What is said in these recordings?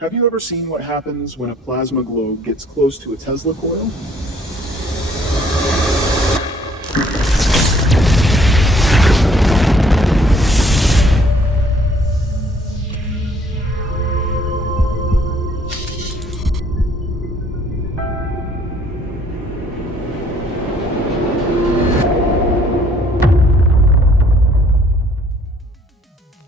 Have you ever seen what happens when a plasma globe gets close to a Tesla coil?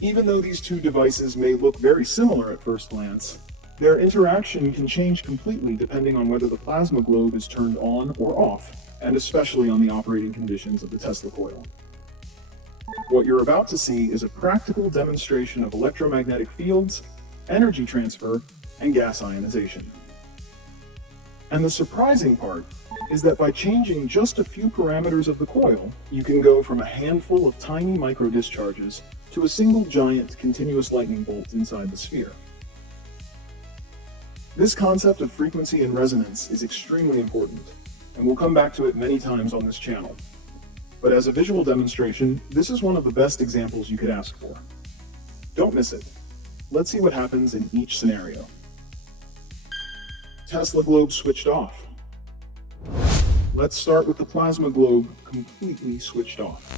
Even though these two devices may look very similar at first glance, their interaction can change completely depending on whether the plasma globe is turned on or off, and especially on the operating conditions of the Tesla coil. What you're about to see is a practical demonstration of electromagnetic fields, energy transfer, and gas ionization. And the surprising part is that by changing just a few parameters of the coil, you can go from a handful of tiny micro-discharges to a single giant continuous lightning bolt inside the sphere. This concept of frequency and resonance is extremely important, and we'll come back to it many times on this channel. But as a visual demonstration, this is one of the best examples you could ask for. Don't miss it. Let's see what happens in each scenario. Tesla globe switched off. Let's start with the plasma globe completely switched off.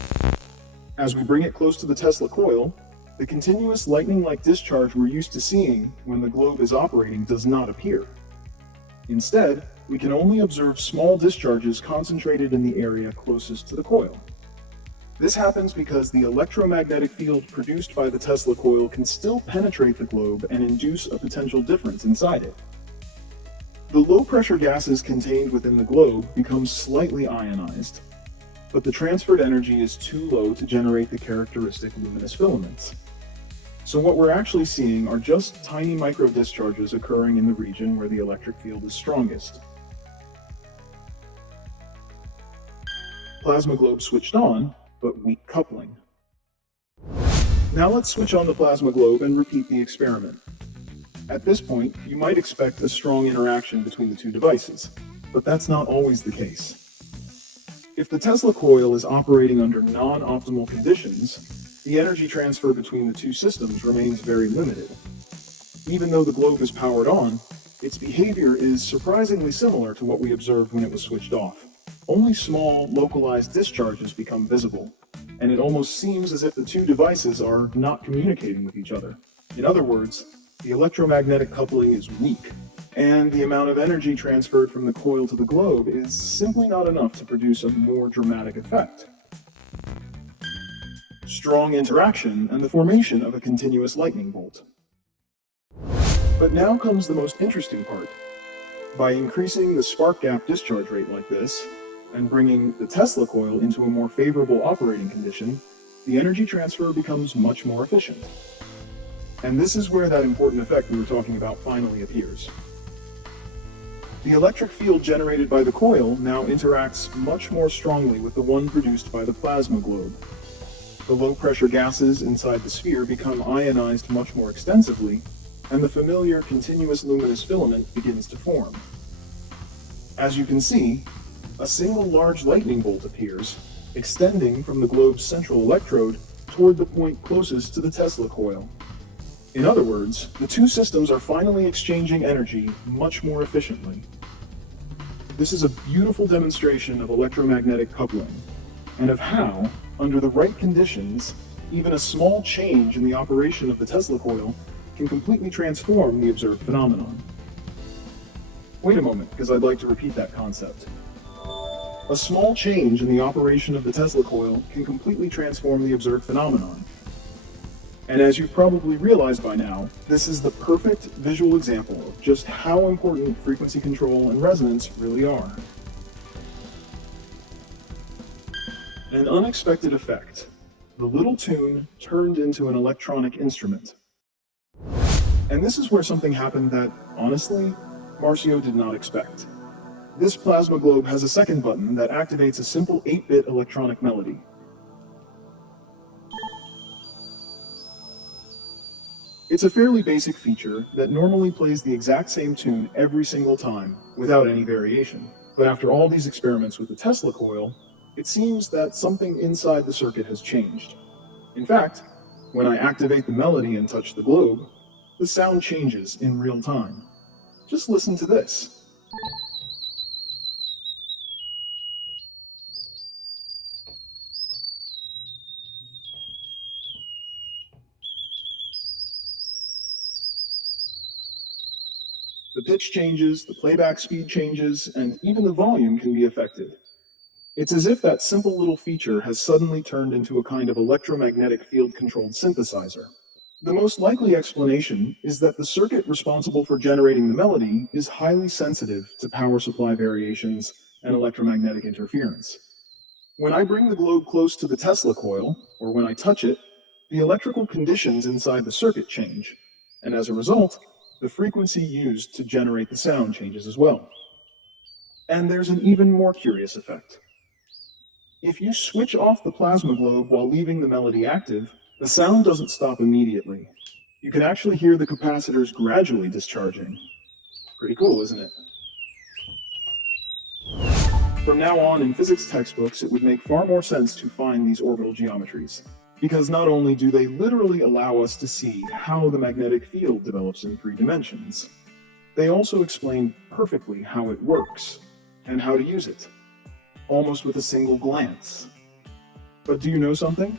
As we bring it close to the Tesla coil, the continuous lightning-like discharge we're used to seeing when the globe is operating does not appear. Instead, we can only observe small discharges concentrated in the area closest to the coil. This happens because the electromagnetic field produced by the Tesla coil can still penetrate the globe and induce a potential difference inside it. The low-pressure gases contained within the globe become slightly ionized, but the transferred energy is too low to generate the characteristic luminous filaments. So what we're actually seeing are just tiny micro-discharges occurring in the region where the electric field is strongest. Plasma globe switched on, but weak coupling. Now let's switch on the plasma globe and repeat the experiment. At this point, you might expect a strong interaction between the two devices, but that's not always the case. If the Tesla coil is operating under non-optimal conditions, the energy transfer between the two systems remains very limited. Even though the globe is powered on, its behavior is surprisingly similar to what we observed when it was switched off. Only small, localized discharges become visible, and it almost seems as if the two devices are not communicating with each other. In other words, the electromagnetic coupling is weak, and the amount of energy transferred from the coil to the globe is simply not enough to produce a more dramatic effect. Strong interaction and the formation of a continuous lightning bolt. But now comes the most interesting part. By increasing the spark gap discharge rate like this, and bringing the Tesla coil into a more favorable operating condition, the energy transfer becomes much more efficient. And this is where that important effect we were talking about finally appears. The electric field generated by the coil now interacts much more strongly with the one produced by the plasma globe. The low-pressure gases inside the sphere become ionized much more extensively, and the familiar continuous luminous filament begins to form. As you can see, a single large lightning bolt appears, extending from the globe's central electrode toward the point closest to the Tesla coil. In other words, the two systems are finally exchanging energy much more efficiently. This is a beautiful demonstration of electromagnetic coupling, and of how, under the right conditions, even a small change in the operation of the Tesla coil can completely transform the observed phenomenon. Wait a moment, because I'd like to repeat that concept. A small change in the operation of the Tesla coil can completely transform the observed phenomenon. And as you've probably realized by now, this is the perfect visual example of just how important frequency control and resonance really are. An unexpected effect. The little tune turned into an electronic instrument. And this is where something happened that, honestly, Marcio did not expect. This plasma globe has a second button that activates a simple 8-bit electronic melody. It's a fairly basic feature that normally plays the exact same tune every single time, without any variation. But after all these experiments with the Tesla coil, it seems that something inside the circuit has changed. In fact, when I activate the melody and touch the globe, the sound changes in real time. Just listen to this. The pitch changes, the playback speed changes, and even the volume can be affected. It's as if that simple little feature has suddenly turned into a kind of electromagnetic field-controlled synthesizer. The most likely explanation is that the circuit responsible for generating the melody is highly sensitive to power supply variations and electromagnetic interference. When I bring the globe close to the Tesla coil, or when I touch it, the electrical conditions inside the circuit change, and as a result, the frequency used to generate the sound changes as well. And there's an even more curious effect. If you switch off the plasma globe while leaving the melody active, the sound doesn't stop immediately. You can actually hear the capacitors gradually discharging. Pretty cool, isn't it? From now on, in physics textbooks, it would make far more sense to find these orbital geometries, because not only do they literally allow us to see how the magnetic field develops in 3 dimensions, they also explain perfectly how it works and how to use it, almost with a single glance. But do you know something?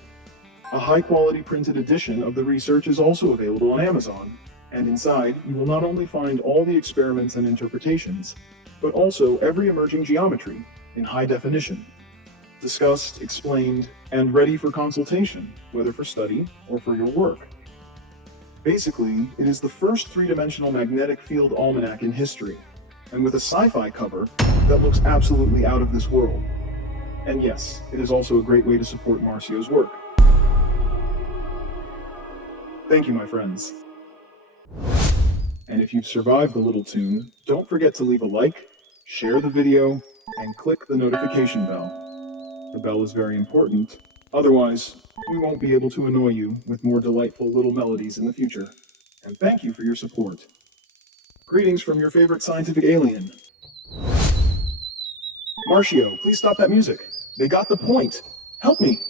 A high-quality printed edition of the research is also available on Amazon, and inside you will not only find all the experiments and interpretations, but also every emerging geometry in high definition, discussed, explained, and ready for consultation, whether for study or for your work. Basically, it is the first 3-dimensional magnetic field almanac in history, and with a sci-fi cover that looks absolutely out of this world. And yes, it is also a great way to support Marcio's work. Thank you, my friends. And if you've survived the little tune, don't forget to leave a like, share the video, and click the notification bell. The bell is very important, otherwise we won't be able to annoy you with more delightful little melodies in the future. And thank you for your support. Greetings from your favorite scientific alien. Marcio, please stop that music. They got the point. Help me.